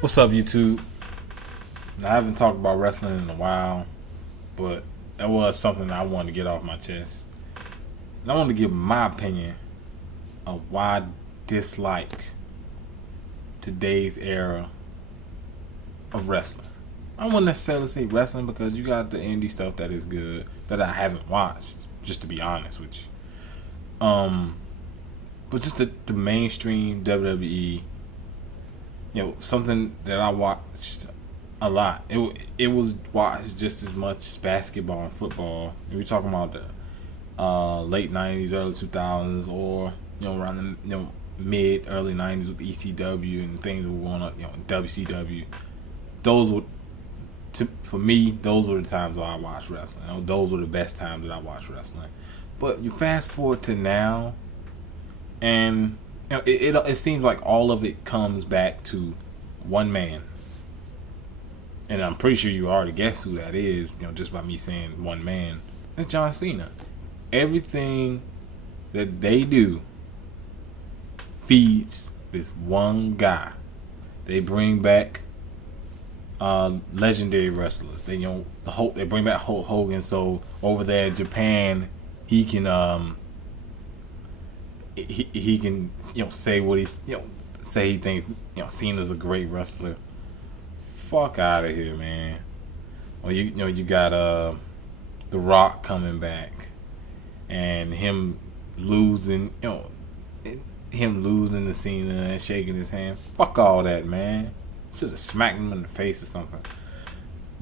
What's up, YouTube? Now, I haven't talked about wrestling in a while, but that was something I wanted to get off my chest. And I want to give my opinion of why I dislike today's era of wrestling. I don't want to necessarily say wrestling because you got the indie stuff that is good that I haven't watched, just to be honest with you. But just the mainstream WWE, something that I watched a lot. It was watched just as much as basketball and football. We're talking about the late '90s, early 2000s, or around the mid early '90s with ECW and things that were going on. WCW. Those were for me. Those were the times that I watched wrestling. Those were the best times that I watched wrestling. But you fast forward to now, and it seems like all of it comes back to one man. And I'm pretty sure you already guessed who that is, just by me saying one man. It's John Cena. Everything that they do feeds this one guy. They bring back legendary wrestlers. They they bring back Hulk Hogan, so over there in Japan, he can he can say what he's say he thinks Cena's a great wrestler. Fuck out of here, man. Well, you got The Rock coming back, and him losing to Cena and shaking his hand. Fuck all that, man. Should have smacked him in the face or something.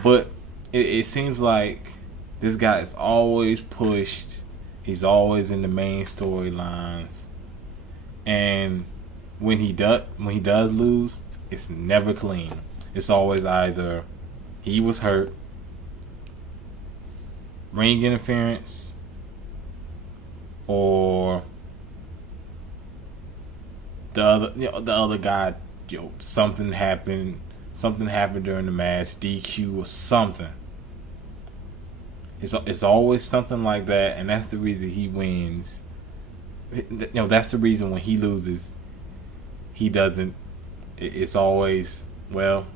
But it seems like this guy is always pushed. He's always in the main storylines, and when he does lose, it's never clean. It's always either he was hurt, ring interference, or the other guy. Something happened during the match, DQ or something. It's always something like that, and that's the reason he wins. That's the reason when he loses, he doesn't. It's always, well,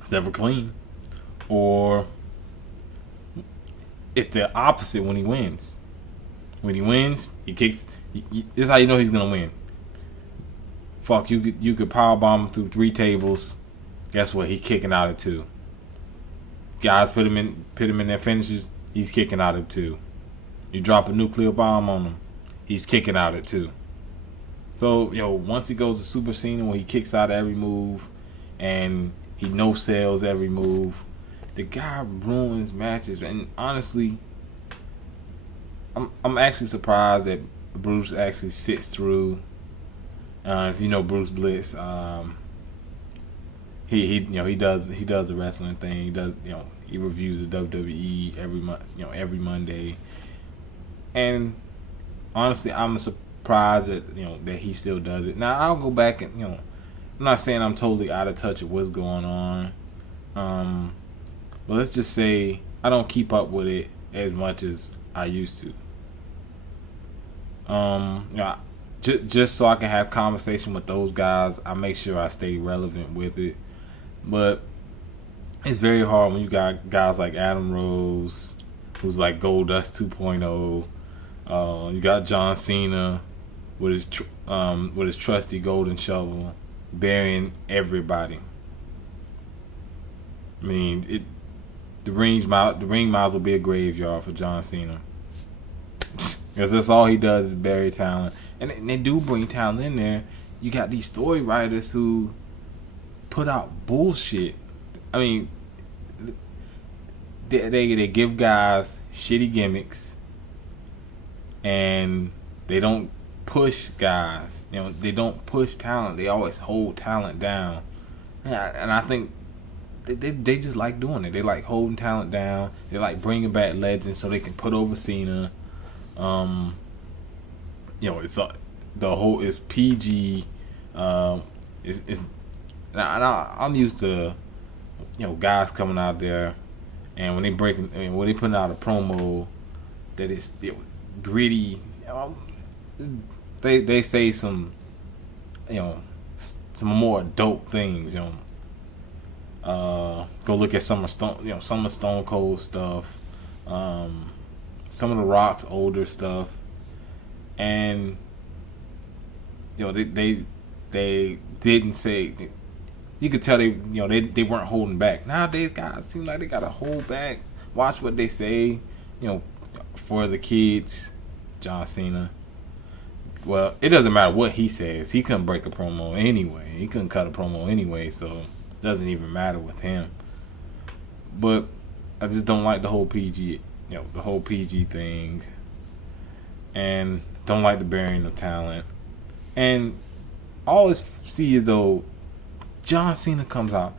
it's never clean, or it's the opposite when he wins. When he wins, he kicks. This is how you know he's gonna win. Fuck, you could powerbomb him through 3 tables. Guess what? He kicking out of 2. Guys put him in their finishes. He's kicking out of 2. You drop a nuclear bomb on him, he's kicking out at 2. So once he goes to Super Cena, when he kicks out of every move, and he no sells every move, the guy ruins matches. And honestly, I'm actually surprised that Bruce actually sits through. If you know Bruce Bliss, he does the wrestling thing. He does he reviews the WWE every Monday, and honestly, I'm surprised that he still does it. Now I'll go back and I'm not saying I'm totally out of touch with what's going on, but let's just say I don't keep up with it as much as I used to. Just so I can have conversation with those guys, I make sure I stay relevant with it. But it's very hard when you got guys like Adam Rose, who's like Goldust 2.0. You got John Cena with his trusty golden shovel, burying everybody. I mean, the ring might as well be a graveyard for John Cena. Because that's all he does is bury talent. And they do bring talent in there. You got these story writers who put out bullshit. I mean, they give guys shitty gimmicks, and they don't push guys. They don't push talent. They always hold talent down. And I think they just like doing it. They like holding talent down. They like bringing back legends so they can put over Cena. It's it's PG. It's I'm used to guys coming out there, and when they putting out a promo that is gritty. They say some some more adult things. Go look at some of Stone Cold stuff, some of the Rock's older stuff, and they didn't say. You could tell they weren't holding back. Nowadays, guys seem like they gotta hold back. Watch what they say. For the kids, John Cena. Well, it doesn't matter what he says. He couldn't break a promo anyway. He couldn't cut a promo anyway, so it doesn't even matter with him. But I just don't like the whole PG, the whole PG thing, and don't like the burying of talent. And I always see as though John Cena comes out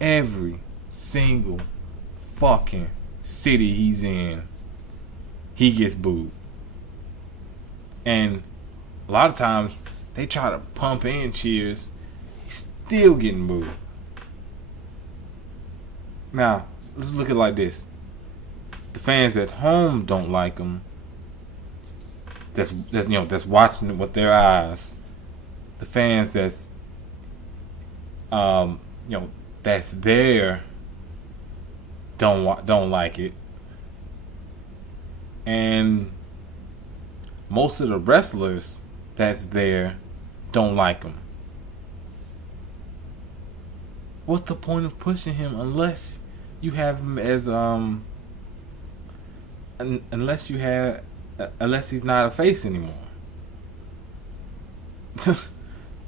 every single fucking city he's in, he gets booed. And a lot of times they try to pump in cheers, he's still getting booed. Now, let's look at it like this. The fans at home don't like him. That's watching it with their eyes. The fans that's that's there don't like it. And most of the wrestlers that's there don't like him. What's the point of pushing him unless you have him as unless he's not a face anymore?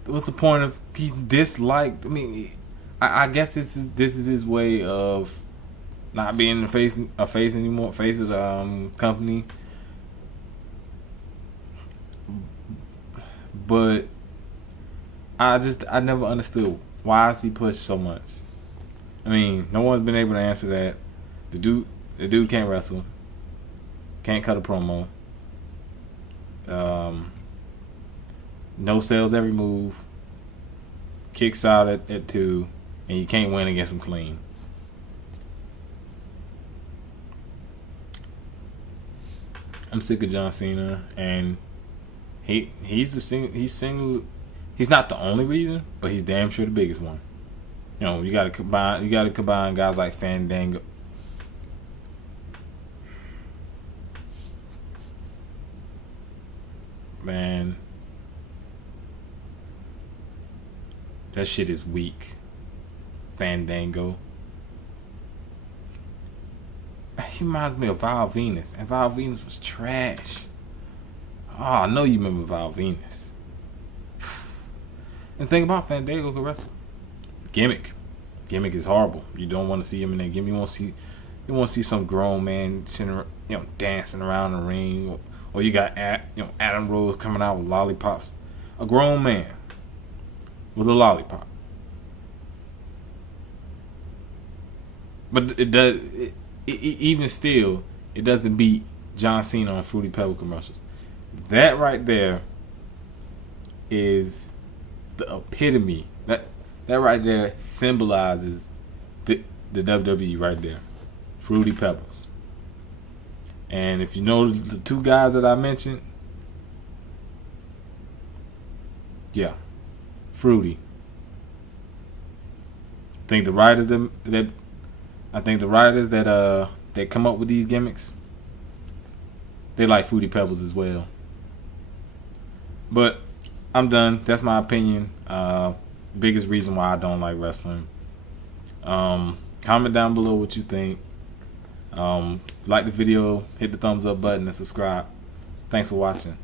What's the point of he's disliked? I mean, I guess this is his way of not being a face anymore, face of the company. But I never understood why is he pushed so much. I mean, no one's been able to answer that. The dude can't wrestle, can't cut a promo. No sales every move. Kicks out at 2, and you can't win against him clean. I'm sick of John Cena, and he's not the only reason, but he's damn sure the biggest one. You gotta combine guys like Fandango. Man, that shit is weak. Fandango. He reminds me of Val Venus, and Val Venus was trash. Oh, I know you remember Val Venus. And the thing about Fandango can wrestle. Gimmick is horrible. You don't want to see him in that gimmick. You want to see some grown man sitting, dancing around the ring, or you got Adam Rose coming out with lollipops. A grown man with a lollipop. But even still, it doesn't beat John Cena on Fruity Pebble commercials. That right there is the epitome. That right there symbolizes the WWE right there. Fruity Pebbles. And if you know the two guys that I mentioned, yeah, Fruity. I think the writers that come up with these gimmicks, they like Fruity Pebbles as well. But I'm done. That's my opinion. Biggest reason why I don't like wrestling. Comment down below what you think. Like the video, hit the thumbs up button, and subscribe. Thanks for watching.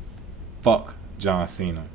Fuck John Cena.